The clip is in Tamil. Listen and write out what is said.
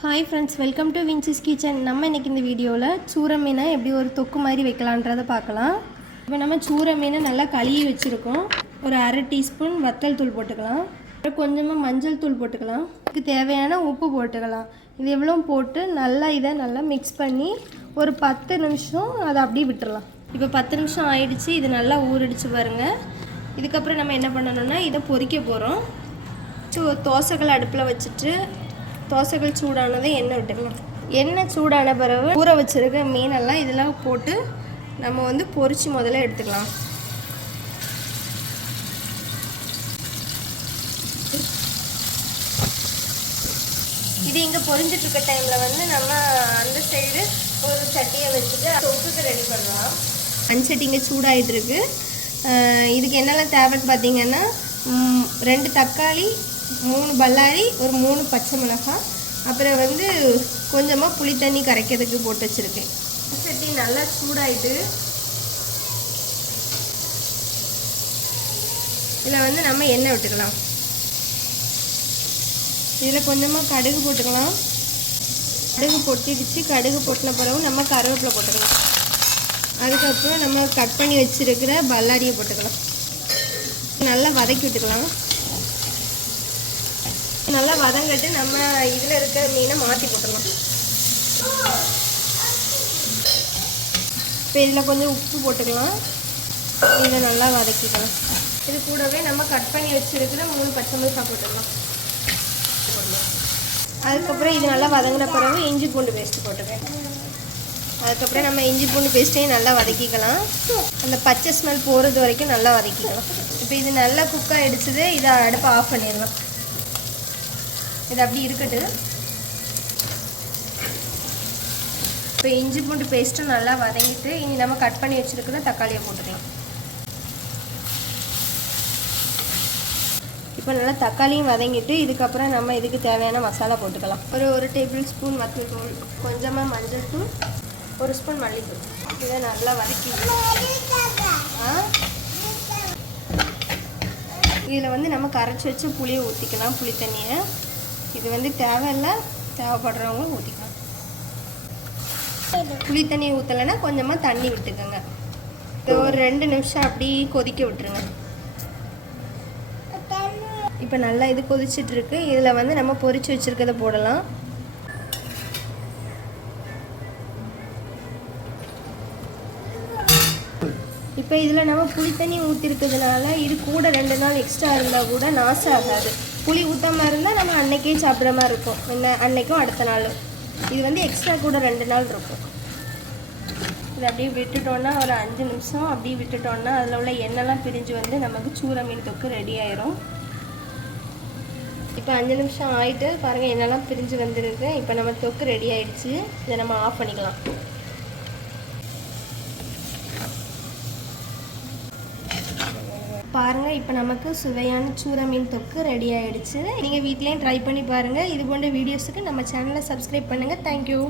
Hi friends welcome to Vinci's kitchen நம்ம இன்னைக்கு இந்த வீடியோவில் சூர மீனை எப்படி ஒரு தொக்கு மாதிரி வைக்கலான்றதை பார்க்கலாம். இப்போ நம்ம சூர மீனை நல்லா கழுவி வச்சுருக்கோம். ஒரு அரை டீஸ்பூன் வத்தல் தூள் போட்டுக்கலாம். அப்புறம் கொஞ்சமாக மஞ்சள் தூள் போட்டுக்கலாம். இதுக்கு தேவையான உப்பு போட்டுக்கலாம். இது எவ்வளோ போட்டு நல்லா இதை நல்லா மிக்ஸ் பண்ணி ஒரு பத்து நிமிஷம் அதை அப்படியே விட்டுடலாம் இப்போ பத்து நிமிஷம் ஆயிடுச்சு இது நல்லா ஊறிடுச்சு பாருங்கள் இதுக்கப்புறம் நம்ம என்ன பண்ணணும்னா இதை பொறிக்க போகிறோம் ஸோ தோசைகள் அடுப்பில் வச்சுட்டு தோசைகள் சூடானதை எண்ணெய் விட்டுக்கலாம் எண்ணெய் சூடான பிறகு ஊற வச்சிருக்க மீனெல்லாம் இதெல்லாம் போட்டு நம்ம வந்து பொறிச்சு முதல்ல எடுத்துக்கலாம். இது இங்கே பொரிஞ்சிட்டு இருக்க டைமில் வந்து நம்ம அந்த சைடு ஒரு சட்டியை வச்சுட்டு தொப்புக்கு ரெடி பண்ணலாம். அஞ்சட்டி இங்கே சூடாயிட்டு இருக்கு இதுக்கு என்னெல்லாம் தேவைன்னு பார்த்தீங்கன்னா ரெண்டு தக்காளி மூணு பல்லாரி ஒரு மூணு பச்சை மிளகாய். அப்புறம் வந்து கொஞ்சமாக புளி தண்ணி கரைக்கிறதுக்கு போட்டு வச்சுருக்கேன். சட்டி நல்லா சூடாயிட்டு. இதில் வந்து நம்ம எண்ணெய் விட்டுக்கலாம். இதில் கொஞ்சமாக கடுகு போட்டுக்கலாம். கடுகு பொட்டிடுச்சு கடுகு பொட்டின பிறகு நம்ம கருவேப்பிலை போட்டுக்கலாம். அதுக்கப்புறம் நம்ம கட் பண்ணி வச்சிருக்கிற பல்லாரியை போட்டுக்கலாம். நல்லா வதக்கி விட்டுக்கலாம். நல்லா வதங்கட்டு நம்ம இதில் இருக்கிற மீனை மாற்றி போட்டுடலாம். இப்போ இதில் கொஞ்சம் உப்பு போட்டுக்கலாம். இதை நல்லா வதக்கிக்கலாம். இது கூடவே நம்ம கட் பண்ணி வச்சுருக்கிற மூணு பச்சை மிளகாய் போட்டுக்கலாம். அதுக்கப்புறம் இது நல்லா வதங்கின பிறகு இஞ்சி பூண்டு பேஸ்ட் போட்டுக்கேன் அதுக்கப்புறம் நம்ம இஞ்சி பூண்டு பேஸ்ட்டையும் நல்லா வதக்கிக்கலாம். அந்த பச்சை ஸ்மெல் போகிறது வரைக்கும் நல்லா வதக்கிக்கலாம். இப்போ இது நல்லா குக் ஆகிடுச்சது இதை அடுப்பை ஆஃப் பண்ணிடலாம். இது அப்படி இருக்கட்டு இப்போ இஞ்சி பூண்டு பேஸ்ட்டும் நல்லா வதங்கிட்டு இனி நம்ம கட் பண்ணி வச்சுருக்கிற தக்காளியை போட்டுக்கலாம். இப்போ நல்லா தக்காளியும் வதங்கிட்டு இதுக்கப்புறம் நம்ம இதுக்கு தேவையான மசாலா போட்டுக்கலாம். ஒரு ஒரு டேபிள் ஸ்பூன் வத்தல் தூள் கொஞ்சமாக மஞ்சள் தூள் ஒரு ஸ்பூன் மல்லித்தூள். இதை நல்லா வதக்கி. இதில் வந்து நம்ம கரைச்சி வச்சு புளியை ஊற்றிக்கலாம் புளி தண்ணியை இது வந்து தேவையில்லை தேவைப்படுறவங்க ஊற்றிக்கலாம் புளி தண்ணியை ஊற்றலைன்னா கொஞ்சமாக தண்ணி விட்டுக்கோங்க. ஒரு ரெண்டு நிமிஷம் அப்படி கொதிக்க விட்டுருங்க. இப்போ நல்லா இது கொதிச்சிட்டு இதில் வந்து நம்ம பொறிச்சு வச்சுருக்கதை போடலாம். இப்போ இதில் நம்ம புளி தண்ணி ஊற்றிருக்கிறதுனால இது கூட ரெண்டு நாள் எக்ஸ்ட்ரா இருந்தால் கூட நாசம் ஆகாது. புளி ஊற்றாமல் இருந்தால் நம்ம அன்னைக்கே சாப்பிட்ற மாதிரி இருக்கும். என்ன அன்னைக்கும் அடுத்த நாள். இது வந்து எக்ஸ்ட்ரா கூட ரெண்டு நாள் இருக்கும். இதை அப்படியே விட்டுட்டோன்னா ஒரு அஞ்சு நிமிஷம். அப்படியே விட்டுட்டோன்னா அதில் உள்ள எண்ணெய்லாம் பிரிஞ்சு வந்து நமக்கு சூற மீன் தொக்கு ரெடி ஆயிரும். இப்போ அஞ்சு நிமிஷம் ஆயிட்டு பாருங்கள் என்னெல்லாம் பிரிஞ்சு வந்துருக்கு. இப்போ நம்ம தொக்கு ரெடி ஆயிடுச்சு. இதை நம்ம ஆஃப் பண்ணிக்கலாம். பாருங்க இப்போ நமக்கு சுவையான சூற மீன் தொக்கு ரெடி ஆயிடுச்சு. நீங்கள் வீட்லேயும் ட்ரை பண்ணி பாருங்கள் இது போன்ற வீடியோஸுக்கு நம்ம சேனலை சப்ஸ்கிரைப் பண்ணுங்கள் தேங்க்யூ